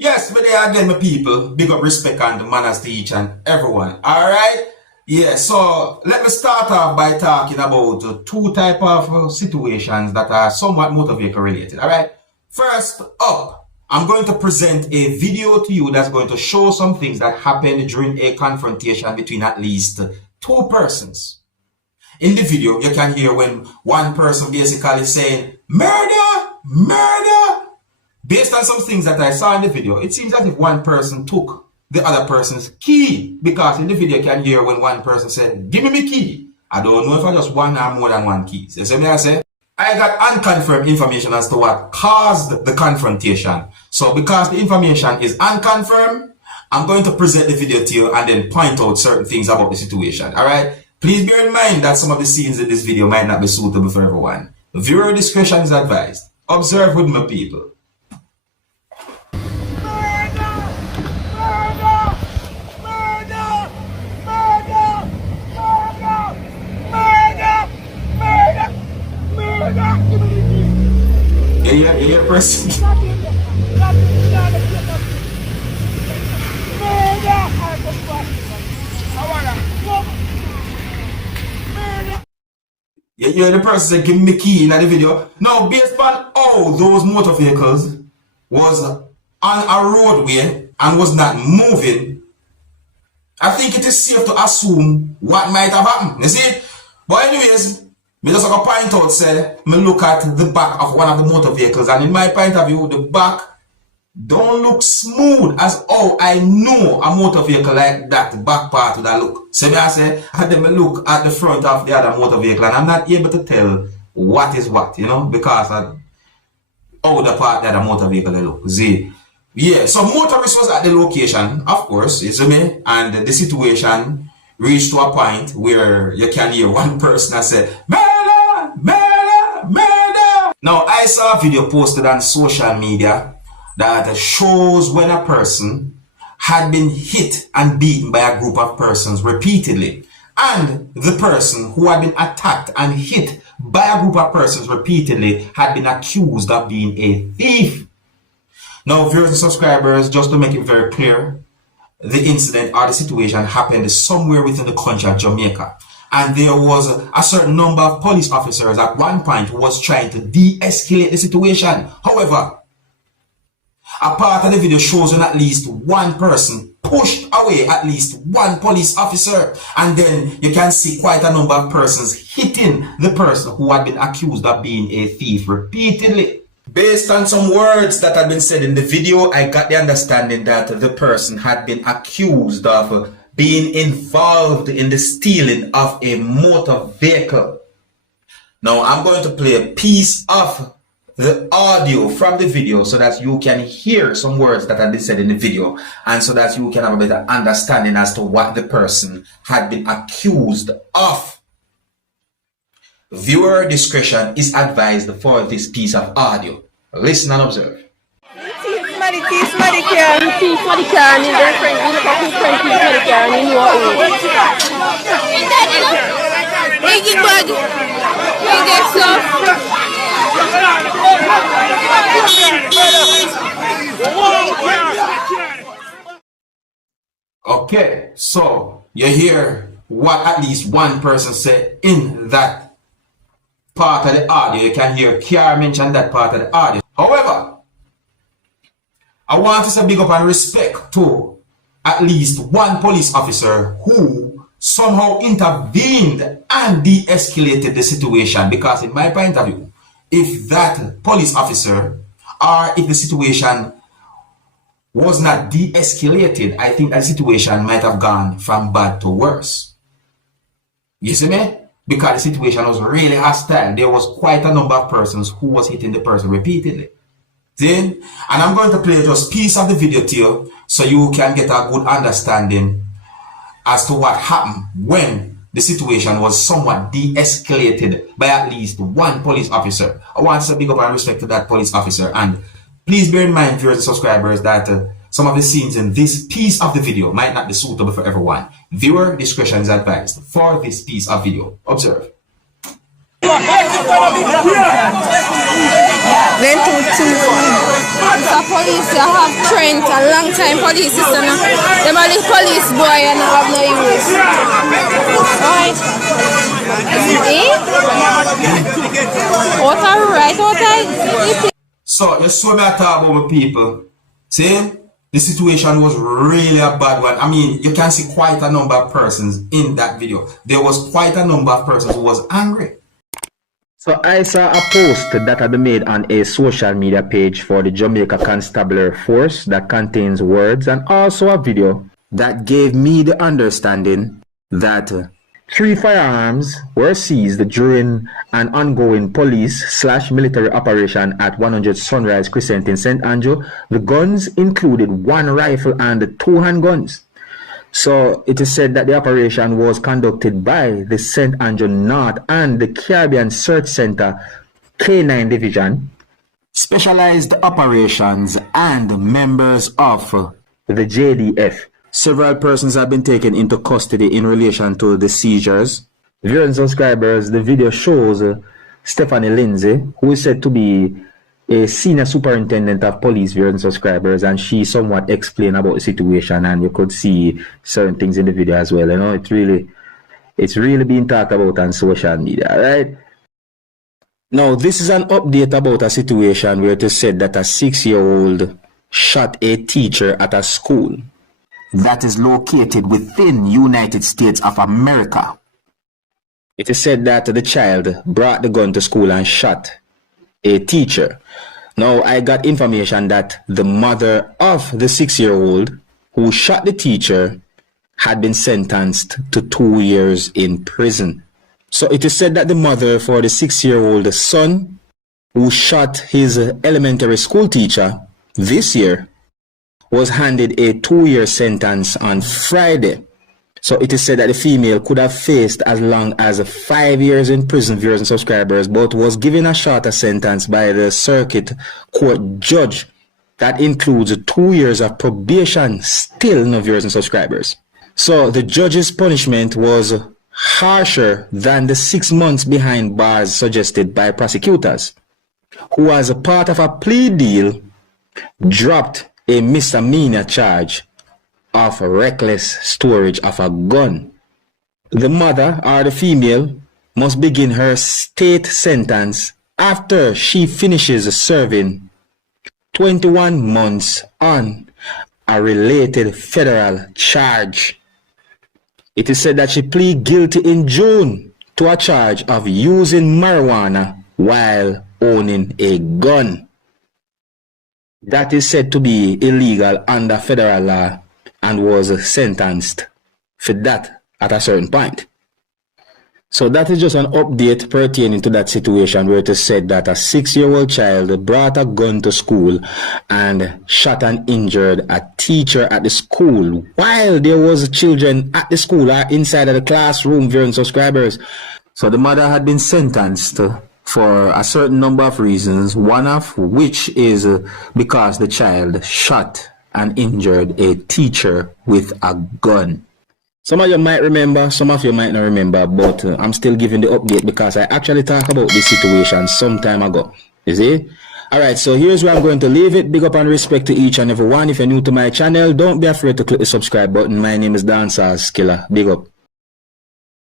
Yes, but there again, my people, big up respect and manners to each and everyone. Alright? Yeah, so let me start off by talking about two type of situations that are somewhat motor vehicle related. Alright? First up, I'm going to present a video to you that's going to show some things that happened during a confrontation between at least two persons. In the video, you can hear when one person basically saying, murder, murder. Based on some things that I saw in the video, it seems as if one person took the other person's key. Because in the video, you can hear when one person said, give me my key. I don't know if I just one or more than one key. So see what I say? I got unconfirmed information as to what caused the confrontation. So because the information is unconfirmed, I'm going to present the video to you and then point out certain things about the situation. Alright? Please bear in mind that some of the scenes in this video might not be suitable for everyone. Viewer discretion is advised. Observe with my people. Yeah, person. Yeah, the person said, give me the key in the video. Now, based on all those motor vehicles was on a roadway and was not moving, I think it is safe to assume what might have happened. You see? But anyways, me just like a point out, say, me look at the back of one of the motor vehicles, and in my point of view, the back don't look smooth as how I know a motor vehicle like that, the back part of that look. So me I say, and then me look at the front of the other motor vehicle, and I'm not able to tell what is what, you know, because of how the part of the motor vehicle they look. See? Yeah, so motorist was at the location, of course, you see me, and the situation reached to a point where you can hear one person that said, murder, murder, murder. Now, I saw a video posted on social media that shows when a person had been hit and beaten by a group of persons repeatedly. And the person who had been attacked and hit by a group of persons repeatedly had been accused of being a thief. Now, viewers and subscribers, just to make it very clear, the incident or the situation happened somewhere within the country of Jamaica. And there was a certain number of police officers at one point who was trying to de-escalate the situation. However, a part of the video shows when at least one person pushed away at least one police officer. And then you can see quite a number of persons hitting the person who had been accused of being a thief repeatedly. Based on some words that had been said in the video, I got the understanding that the person had been accused of being involved in the stealing of a motor vehicle. Now, I'm going to play a piece of the audio from the video so that you can hear some words that had been said in the video and so that you can have a better understanding as to what the person had been accused of. Viewer discretion is advised for this piece of audio. Listen and observe. Okay, so you hear what at least one person said in that part of the audio. You can hear Kiara mention that part of the audio. However, I want to say big up and respect to at least one police officer who somehow intervened and de-escalated the situation, because in my point of view, if that police officer or if the situation was not de-escalated, I think that situation might have gone from bad to worse. You see me? Because the situation was really hostile. There was quite a number of persons who was hitting the person repeatedly. Then, and I'm going to play just piece of the video to you so you can get a good understanding as to what happened when the situation was somewhat de-escalated by at least one police officer. I want to say big up and respect to that police officer, and please bear in mind, viewers and subscribers, that some of the scenes in this piece of the video might not be suitable for everyone. Viewer discretion is advised for this piece of video. Observe. Then to police have Trent, a long time police system. Them are the police boy and have no use. Alright. Eh? What are right? What are So you saw me talk about my people. See? The situation was really a bad one. I mean, you can see quite a number of persons in that video. There was quite a number of persons who was angry. So I saw a post that had been made on a social media page for the Jamaica Constabulary Force that contains words and also a video that gave me the understanding that 3 firearms were seized during an ongoing police/military operation at 100 Sunrise Crescent in St. Andrew. The guns included 1 rifle and 2 handguns. So it is said that the operation was conducted by the St. Andrew North and the Caribbean Search Center K9 Division, Specialized Operations, and members of the JDF. Several persons have been taken into custody in relation to the seizures. Viewers and subscribers, the video shows Stephanie Lindsay, who is said to be a senior superintendent of police, viewers and subscribers, and she somewhat explained about the situation, and you could see certain things in the video as well. You know, it's really being talked about on social media, right? Now, this is an update about a situation where it is said that a 6-year-old shot a teacher at a school that is located within United States of America. It is said that the child brought the gun to school and shot a teacher. Now, I got information that the mother of the 6-year-old who shot the teacher had been sentenced to 2 years in prison. So it is said that the mother for the 6-year-old son who shot his elementary school teacher this year was handed a 2-year sentence on Friday. So it is said that the female could have faced as long as 5 years in prison, viewers and subscribers, but was given a shorter sentence by the circuit court judge that includes 2 years of probation still, no, viewers and subscribers. So the judge's punishment was harsher than the 6 months behind bars suggested by prosecutors, who as a part of a plea deal dropped a misdemeanor charge of reckless storage of a gun. The mother, or the female, must begin her state sentence after she finishes serving 21 months on a related federal charge. It is said that she pleaded guilty in June to a charge of using marijuana while owning a gun. That is said to be illegal under federal law and was sentenced for that at a certain point. So that is just an update pertaining to that situation where it is said that a 6-year-old child brought a gun to school and shot and injured a teacher at the school while there was children at the school or inside of the classroom, viewing subscribers. So the mother had been sentenced for a certain number of reasons, one of which is because the child shot and injured a teacher with a gun. Some of you might remember, some of you might not remember, but I'm still giving the update because I actually talked about this situation some time ago. You see? Alright, so here's where I'm going to leave it. Big up and respect to each and every one. If you're new to my channel, don't be afraid to click the subscribe button. My name is Dancehall Skilla. Big up.